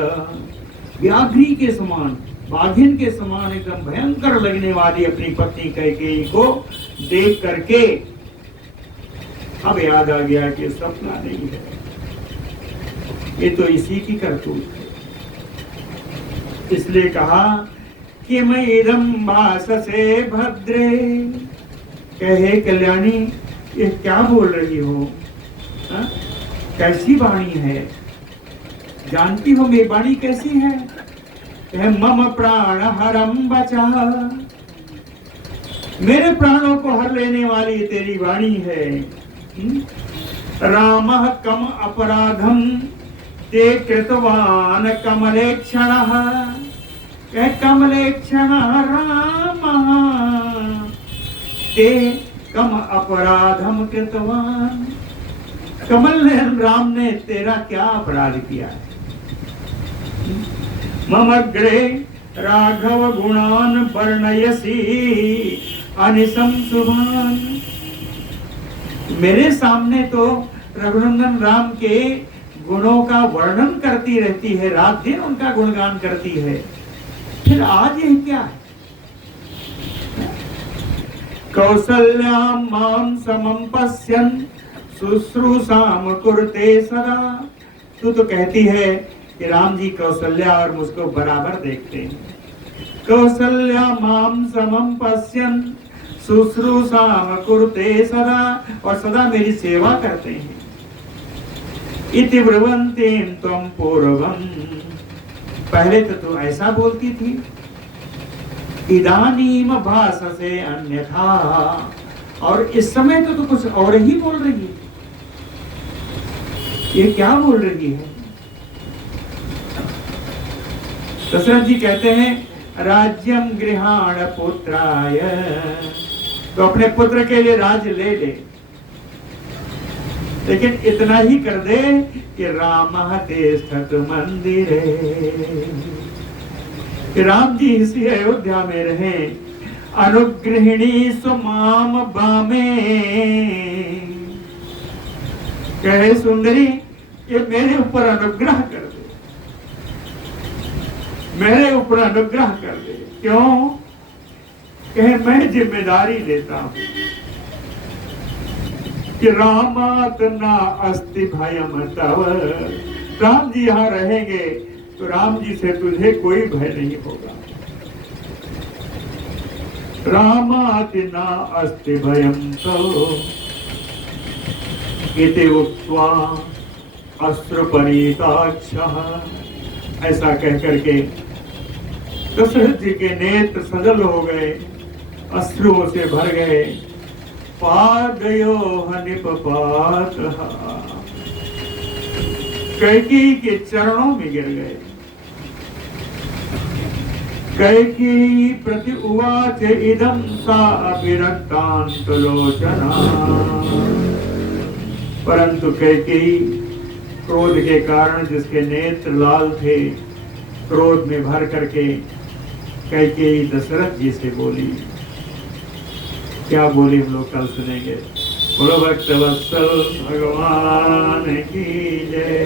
व्याघ्री के समान, बाघिन के समान एकदम भयंकर लगने वाली अपनी पत्नी कैकेयी को देख करके अब याद आ गया कि सपना नहीं है, ये तो इसी की करतूत है। इसलिए कहा कि मैं इदम भाससे भद्रे। कहे कल्याणी, ये क्या बोल रही हो? हा? कैसी वाणी है? जानती हो मेरी वाणी कैसी है? मम प्राण हरम बचा, मेरे प्राणों को हर लेने वाली तेरी वाणी है। रामः कम अपराधम ते कृतवान कमलेक्षणः। कमलेक्षणः रामः ते कम अपराधम कृतवान। कमल ने, राम ने तेरा क्या अपराध किया है? ममग्रे राघव गुणान वर्णयसी अनिशम शुभान। मेरे सामने तो रघुनंदन राम के गुणों का वर्णन करती रहती है, रात दिन उनका गुणगान करती है, फिर आज यह क्या है? कौसल्याम माम समम पश्यन् शुश्रूषाम कुरुते सदा। तू तो कहती है कि राम जी कौशल्या और मुझको बराबर देखते हैं। कौशल्या माम समम पश्यन् शुश्रूषाम कुरुते सदा, और सदा मेरी सेवा करते हैं। इति ब्रुवन्तीं त्वं पूर्वम्। पहले तो तू ऐसा बोलती थी, इदानीम भाससे अन्यथा, और इस समय तो तू कुछ और ही बोल रही है। ये क्या बोल रही है? दशरथ जी कहते हैं राज्यम गृहाण पुत्राय, तो अपने पुत्र के लिए राज्य ले ले, लेकिन इतना ही कर दे कि रामः तिष्ठतु मंदिरे, कि राम जी इसी अयोध्या में रहे। अनुगृहिणी सुमाम बामे। कहे सुंदरी, ये मेरे ऊपर अनुग्रह कर दे, मेरे ऊपर अनुग्रह कर दे। क्यों? कहे मैं जिम्मेदारी लेता हूं कि रामात ना अस्ति भयम तव। राम जी यहाँ रहेंगे तो राम जी से तुझे कोई भय नहीं होगा। रामाति न अस्ति भयं तो इति उक्त्वा अश्रुपरीताक्षः। ऐसा कह करके दशरथ जी के नेत्र सजल हो गए, अश्रुओं से भर गए। पादयोः निपपातः, कैकेयी के चरणों में गिर गए। कैकेयी प्रति उवाच इदं सा अविरक्तान्तलोचना। परंतु कैकेयी क्रोध के कारण, जिसके नेत्र लाल थे, क्रोध में भर करके कैकेयी दशरथ जी से बोली। क्या बोली हम लोग कल सुनेंगे। बोलो भक्तवत्सल भगवान की जय।